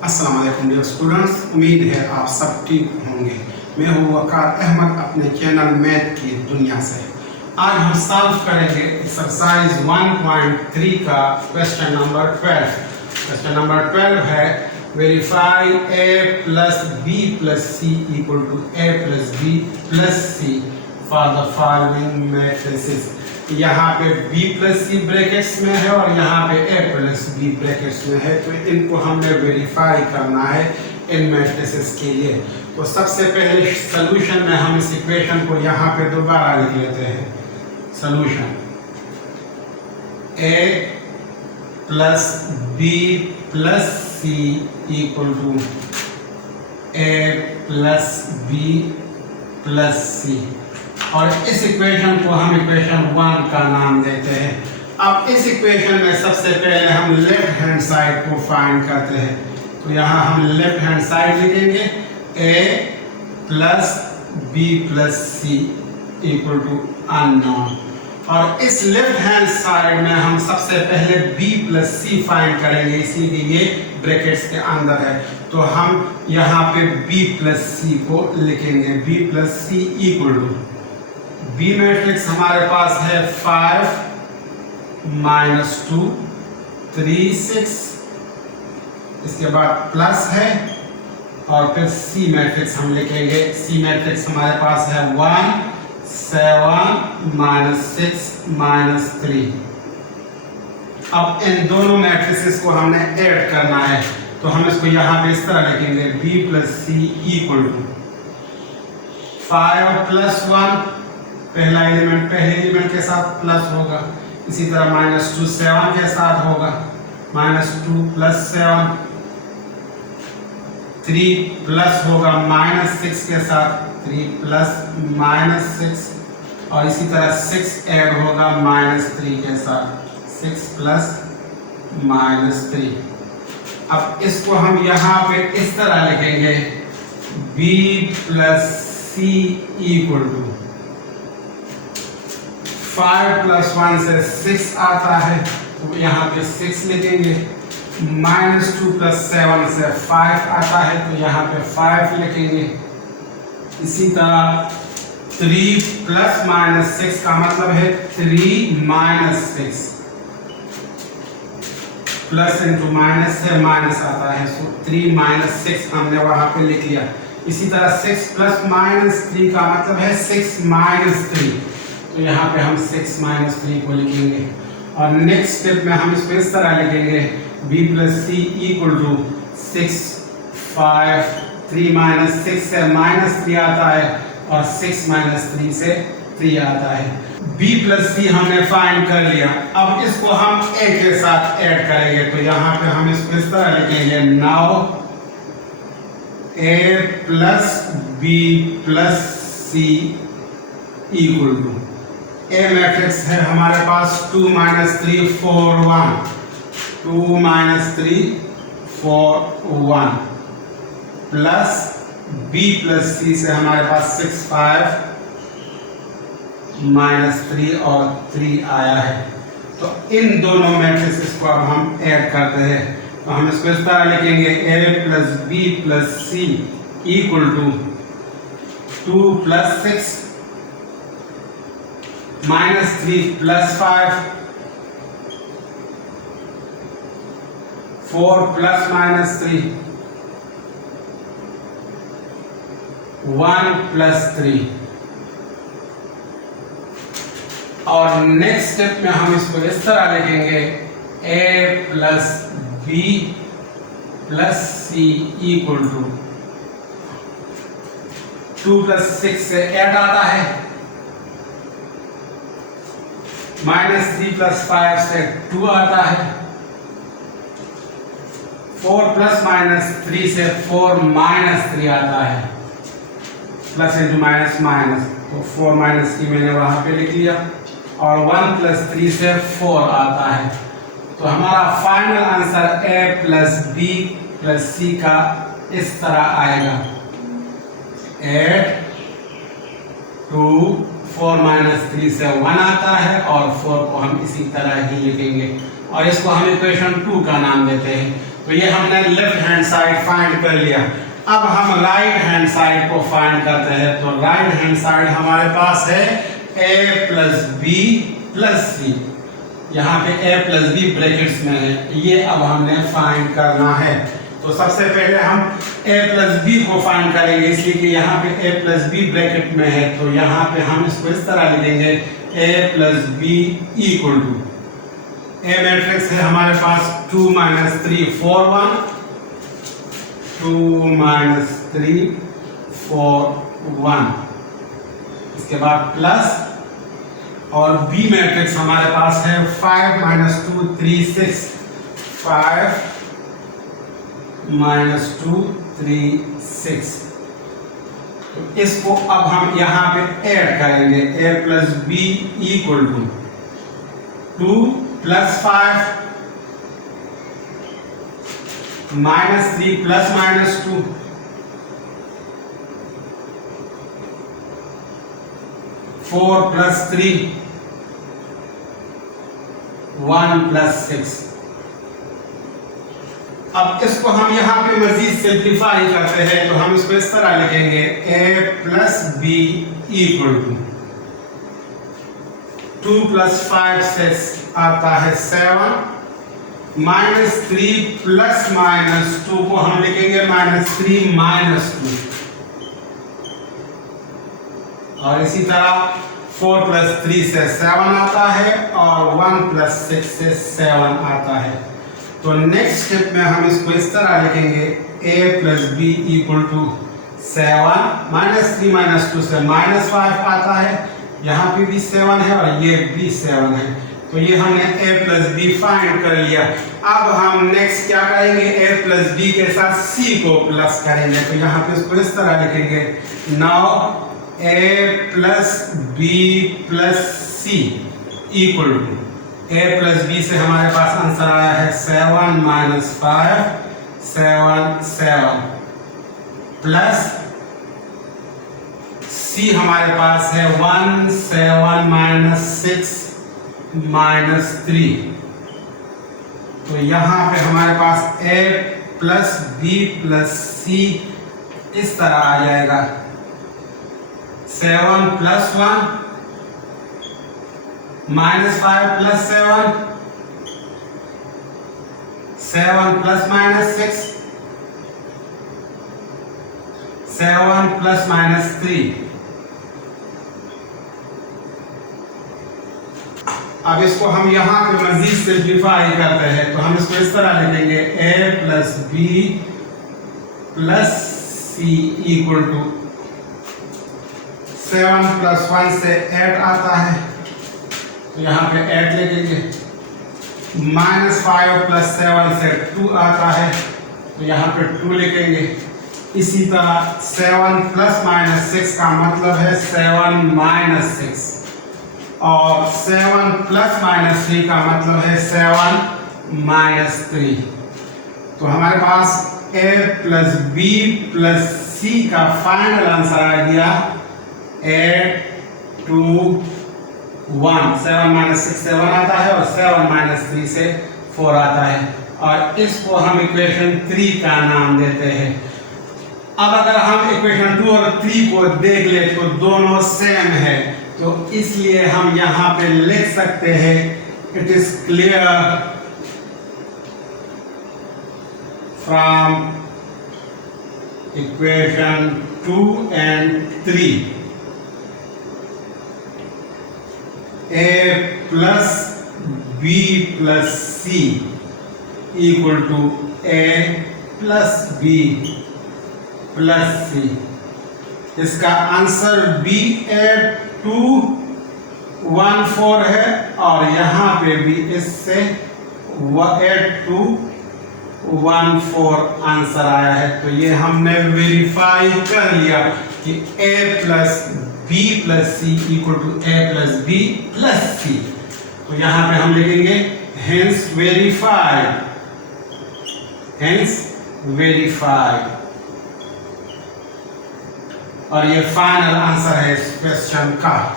अस्सलाम वालेकुम dear students, उम्मीद है आप सब ठीक होंगे। मैं हूँ वकार अहमद अपने चैनल मैथ की दुनिया से। आज हम सॉल्व करेंगे एक्सरसाइज 1.3 का क्वेश्चन नंबर 12। क्वेश्चन नंबर 12 है verify a plus b plus c equal to a plus b plus c for the following matrices. यहाँ पे b प्लस सी ब्रैकेट्स में है और यहाँ पे a प्लस b ब्रैकेट्स में है, तो इनको हमने वेरीफाई करना है इन मैट्रिसेस के लिए। तो सबसे पहले सॉल्यूशन में हम इस इक्वेशन को यहाँ पे दोबारा लिख लेते हैं। Solution a plus b plus c equal to a plus b plus c, और इस इक्वेशन को हम इक्वेशन 1 का नाम देते हैं। अब इस इक्वेशन में सबसे पहले हम लेफ्ट हैंड साइड को फाइंड करते हैं, तो यहाँ हम लेफ्ट हैंड साइड लिखेंगे a plus b plus c equal to unknown, और इस लेफ्ट हैंड साइड में हम सबसे पहले b प्लस सी फाइंड करेंगे, इसीलिए ये ब्रैकेट्स के अंदर है। तो हम यहाँ पे b प्लस सी को लिखेंगे, b plus C equal to B matrix हमारे पास है 5 माइनस 2 3 6, इसके बाद प्लस है और फिर C मैट्रिक्स हम लिखेंगे। C मैट्रिक्स हमारे पास है 1 7 माइनस 6 माइनस 3। अब इन दोनों मैट्रिसेस को हमने ऐड करना है, तो हम इसको यहाँ पे इस तरह लिखेंगे B plus C equal to 5 plus 1, पहला एलिमेंट पहले एलिमेंट के साथ प्लस होगा, इसी तरह माइनस 2 7 के साथ होगा, माइनस 2 प्लस 7 3 प्लस होगा माइनस 6 के साथ 3 प्लस माइनस 6, और इसी तरह 6 ऐड होगा माइनस 3 के साथ 6 प्लस माइनस 3। अब इसको हम यहाँ पे इस तरह लिखेंगे b plus C equal to 5 plus 1 से 6 आता है, तो यहाँ पे 6 लिखेंगे। माइनस 2 प्लस 7 से 5 आता है, तो यहाँ पे 5 लिखेंगे। इसी तरह 3 प्लस माइनस 6 का मतलब है 3 माइनस 6, प्लस इंटू माइनस से माइनस आता है, सो 3 माइनस 6 हमने वहां पे लिख लिया। इसी तरह 6 प्लस माइनस 3 का मतलब है 6 माइनस 3, तो यहाँ पे हम 6 माइनस 3 को लिखेंगे। और नेक्स्ट स्टेप में हम इसको इस तरह लिखेंगे b plus C equal to 6 5 3 minus 6 से माइनस 3 आता है और 6 माइनस 3 से 3 आता है। b प्लस सी हमने फाइंड कर लिया, अब इसको हम a के साथ ऐड करेंगे, तो यहाँ पे हम इसको इस तरह लिखेंगे now a plus b plus C equal to A matrix है हमारे पास 2 minus 3 4 1, 2 minus 3 4 1, plus B plus C से हमारे पास 6 5 माइनस 3 और 3 आया है। तो इन दोनों मैट्रिक्स को अब हम ऐड करते हैं, तो हम इसको इस तरह लिखेंगे A plus B plus C equal to 2 plus 6 minus 3 plus 5 4 plus minus 3 1 plus 3, और नेक्स्ट स्टेप में हम इसको इस तरह लिखेंगे a plus b plus c equal to 2 plus 6 से 8 आता है, माइनस 3 प्लस 5 से 2 आता है, 4 प्लस माइनस 3 से 4 माइनस 3 आता है, प्लस इंटू माइनस माइनस, तो 4 माइनस 3 मैंने वहां पे लिख लिया, और 1 प्लस 3 से 4 आता है। तो हमारा final answer a plus b plus c का इस तरह आएगा 8 2 4 माइनस 3 से 1 आता है, और 4 को हम इसी तरह ही लिखेंगे, और इसको हम इक्वेशन 2 का नाम देते हैं। तो ये हमने लेफ्ट हैंड साइड फाइंड कर लिया। अब हम राइट हैंड साइड को फाइंड करते हैं। तो राइट हैंड साइड हमारे पास है a प्लस बी प्लस सी। यहाँ पे a प्लस बी ब्रैकेट्स में है, ये अब हमने फाइंड करना है। तो सबसे पहले हम a प्लस बी को फाइंड करेंगे, इसलिए कि यहाँ पे a प्लस बी ब्रैकेट में है। तो यहाँ पे हम इसको इस तरह लिखेंगे a plus b equal to a matrix है हमारे पास 2 - 3 4 1, 2 - 3 4 1, इसके बाद प्लस, और बी मैट्रिक्स हमारे पास है 5 - 2 3 6, 5 - 2 3 6। तो इसको अब हम यहाँ पे ऐड करेंगे, a plus b equal to 2 + 5 -3 + -2, 4 + 3 1 + 6। अब इसको हम यहाँ पे मजीद सिंप्लीफाई करते हैं। तो हम इसको इस तरह लिखेंगे a plus b equal to 2 + 5 6 आता है 7, -3 ± 2 को हम लिखेंगे -3 - 2, और इसी तरह 4 + 3 से 7 आता है, और 1 + 6 से 7 आता है। तो नेक्स्ट स्टेप में हम इसको इस तरह लिखेंगे a plus b equal to 7, -3 - 2 से -5 आता है, यहाँ पे भी 7 है और ये भी 7 है। तो ये हमने a प्लस बी फाइंड कर लिया। अब हम नेक्स्ट क्या करेंगे, a प्लस बी के साथ c को प्लस करेंगे। तो यहाँ पे इसको इस तरह लिखेंगे, now a plus b plus C equal to a plus b से हमारे पास आंसर आया है 7 - 5 7 7, प्लस c हमारे पास है 1 7 - 6 -3। तो यहाँ पे हमारे पास a प्लस बी प्लस सी इस तरह आ जाएगा, 7 + 1 -5 + 7 7 ± 6 7 ± 3। अब इसको हम यहाँ पे मजीद सिंप्लीफाई करते हैं। तो हम इसको इस तरह लिखेंगे a plus b plus C equal to 7 + 1 से 8 आता है, तो यहाँ पे 8 लिखेंगे, -5 + 7 से 2 आता है, तो यहाँ पे 2 लिखेंगे। इसी तरह 7 ± 6 का मतलब है 7 - 6, और 7 ± 3 का मतलब है 7 - 3। तो हमारे पास a प्लस बी प्लस सी का फाइनल आंसर आ गया 8 2 1। 7 - 6 7 आता है, और 7 - 3 से 4 आता है, और इसको हम इक्वेशन 3 का नाम देते हैं। अब अगर हम इक्वेशन 2 और 3 को देख ले तो दोनों सेम है, तो इसलिए हम यहाँ पे लिख सकते हैं, it is clear from equation 2 and 3 a plus b plus c equal to a plus b plus c। इसका आंसर b 2 1 4 है, और यहाँ पे भी इससे 8 2 1 4 आंसर आया है। तो ये हमने वेरीफाई कर लिया कि a plus b plus C equal to a plus b plus C. तो यहाँ पे हम लिखेंगे हेंस वेरीफाइड, और ये फाइनल आंसर है इस क्वेश्चन का।